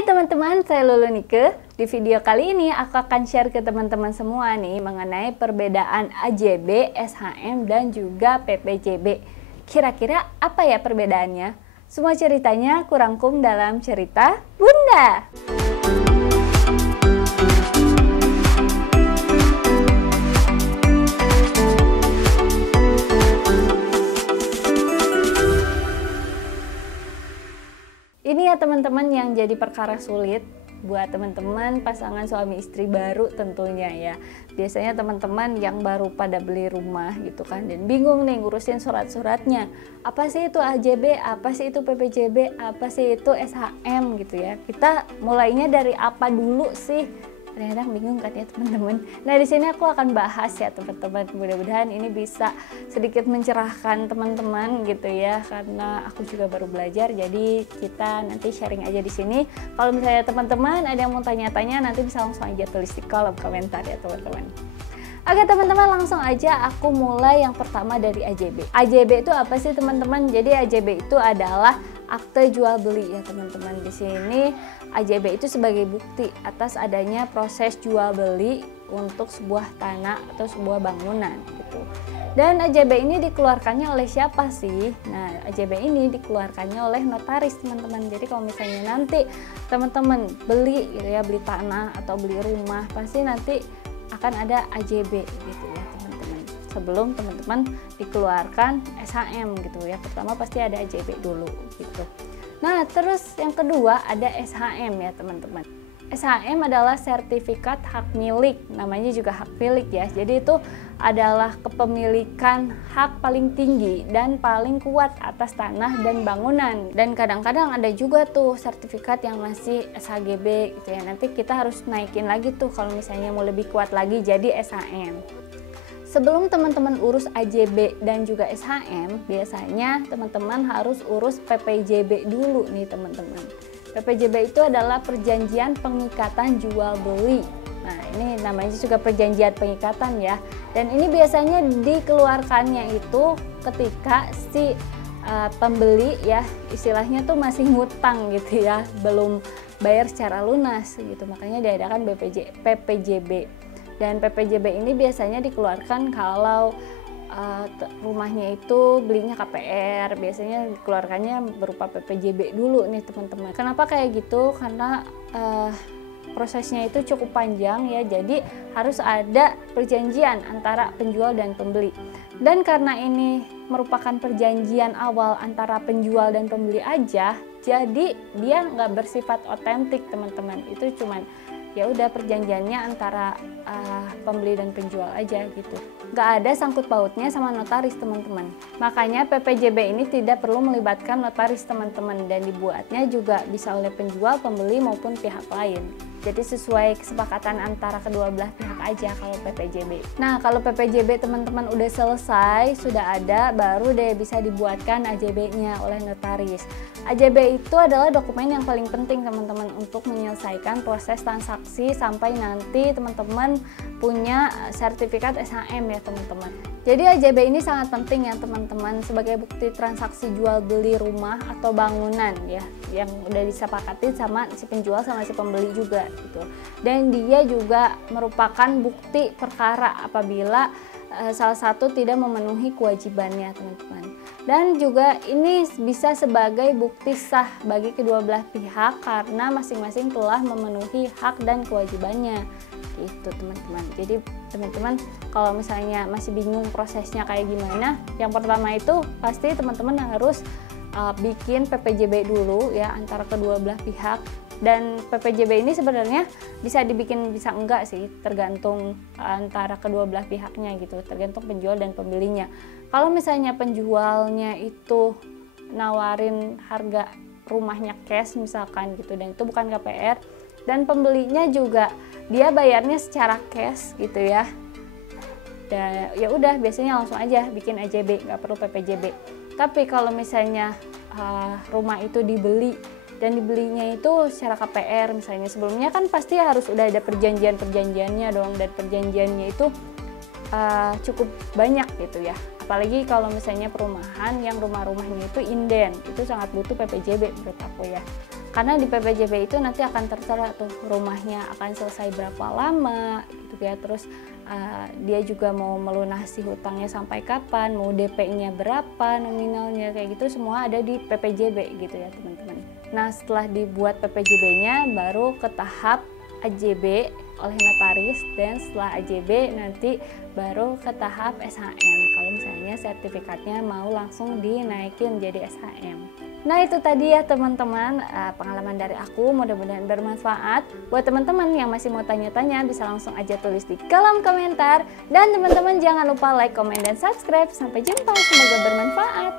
Hai teman-teman, saya Lulu Nike. Di video kali ini aku akan share ke teman-teman semua nih mengenai perbedaan AJB, SHM, dan juga PPJB. Kira-kira apa ya perbedaannya? Semua ceritanya aku rangkum dalam cerita Bunda. Ini ya teman-teman yang jadi perkara sulit buat teman-teman pasangan suami istri baru tentunya ya. Biasanya teman-teman yang baru pada beli rumah gitu kan dan bingung nih ngurusin surat-suratnya. Apa sih itu AJB, apa sih itu PPJB, apa sih itu SHM gitu ya. Kita mulainya dari apa dulu sih? Kadang-kadang bingung kan ya teman-teman. Nah di sini aku akan bahas ya teman-teman. Mudah-mudahan ini bisa sedikit mencerahkan teman-teman gitu ya, karena aku juga baru belajar. Jadi kita nanti sharing aja di sini. Kalau misalnya teman-teman ada yang mau tanya-tanya, nanti bisa langsung aja tulis di kolom komentar ya teman-teman. Oke teman-teman, langsung aja aku mulai yang pertama dari AJB. AJB itu apa sih teman-teman? Jadi AJB itu adalah akte jual beli ya teman-teman. Di sini AJB itu sebagai bukti atas adanya proses jual beli untuk sebuah tanah atau sebuah bangunan gitu. Dan AJB ini dikeluarkannya oleh siapa sih? Nah, AJB ini dikeluarkannya oleh notaris teman-teman. Jadi kalau misalnya nanti teman-teman beli gitu ya, beli tanah atau beli rumah, pasti nanti akan ada AJB gitu ya teman-teman. Sebelum teman-teman dikeluarkan SHM gitu ya, pertama pasti ada AJB dulu gitu. Nah terus yang kedua ada SHM ya teman-teman. SHM adalah sertifikat hak milik, namanya juga hak milik ya. Jadi itu adalah kepemilikan hak paling tinggi dan paling kuat atas tanah dan bangunan. Dan kadang-kadang ada juga tuh sertifikat yang masih SHGB gitu ya. Nanti kita harus naikin lagi tuh kalau misalnya mau lebih kuat lagi jadi SHM. Sebelum teman-teman urus AJB dan juga SHM, biasanya teman-teman harus urus PPJB dulu nih teman-teman. PPJB itu adalah perjanjian pengikatan jual beli. Nah ini namanya juga perjanjian pengikatan ya. Dan ini biasanya dikeluarkannya itu ketika si pembeli ya istilahnya tuh masih ngutang gitu ya, belum bayar secara lunas gitu. Makanya diadakan PPJB. Dan PPJB ini biasanya dikeluarkan kalau rumahnya itu belinya KPR, biasanya dikeluarkannya berupa PPJB dulu nih teman-teman. Kenapa kayak gitu? Karena prosesnya itu cukup panjang ya, jadi harus ada perjanjian antara penjual dan pembeli. Dan karena ini merupakan perjanjian awal antara penjual dan pembeli aja, jadi dia nggak bersifat otentik teman-teman. Itu cuman ya udah perjanjiannya antara pembeli dan penjual aja gitu. Nggak ada sangkut pautnya sama notaris teman-teman. Makanya PPJB ini tidak perlu melibatkan notaris teman-teman, dan dibuatnya juga bisa oleh penjual, pembeli maupun pihak lain. Jadi sesuai kesepakatan antara kedua belah pihak aja kalau PPJB. Nah kalau PPJB teman-teman udah selesai, sudah ada, baru deh bisa dibuatkan AJB-nya oleh notaris. AJB itu adalah dokumen yang paling penting teman-teman untuk menyelesaikan proses transaksi sampai nanti teman-teman punya sertifikat SHM ya teman-teman. Jadi AJB ini sangat penting ya teman-teman sebagai bukti transaksi jual beli rumah atau bangunan ya, yang udah disepakati sama si penjual sama si pembeli juga gitu. Dan dia juga merupakan bukti perkara apabila salah satu tidak memenuhi kewajibannya teman-teman. Dan juga ini bisa sebagai bukti sah bagi kedua belah pihak karena masing-masing telah memenuhi hak dan kewajibannya gitu teman-teman. Jadi teman-teman kalau misalnya masih bingung prosesnya kayak gimana, yang pertama itu pasti teman-teman harus bikin PPJB dulu ya antara kedua belah pihak. Dan PPJB ini sebenarnya bisa dibikin bisa enggak sih, tergantung antara kedua belah pihaknya gitu, tergantung penjual dan pembelinya. Kalau misalnya penjualnya itu nawarin harga rumahnya cash misalkan gitu, dan itu bukan KPR, dan pembelinya juga dia bayarnya secara cash gitu ya, dan ya udah biasanya langsung aja bikin AJB, nggak perlu PPJB. Tapi kalau misalnya rumah itu dibeli dan dibelinya itu secara KPR misalnya, sebelumnya kan pasti harus udah ada perjanjiannya dong, dan perjanjiannya itu cukup banyak gitu ya. Apalagi kalau misalnya perumahan yang rumah-rumahnya itu inden, itu sangat butuh PPJB menurut aku ya. Karena di PPJB itu nanti akan tertera tuh rumahnya akan selesai berapa lama gitu ya. Terus dia juga mau melunasi hutangnya sampai kapan, mau DP-nya berapa, nominalnya kayak gitu, semua ada di PPJB gitu ya teman-teman. Nah setelah dibuat PPJB-nya baru ke tahap AJB oleh notaris, dan setelah AJB nanti baru ke tahap SHM kalau misalnya sertifikatnya mau langsung dinaikin jadi SHM. Nah itu tadi ya teman-teman pengalaman dari aku, mudah-mudahan bermanfaat. Buat teman-teman yang masih mau tanya-tanya bisa langsung aja tulis di kolom komentar. Dan teman-teman jangan lupa like, komen, dan subscribe. Sampai jumpa, semoga bermanfaat.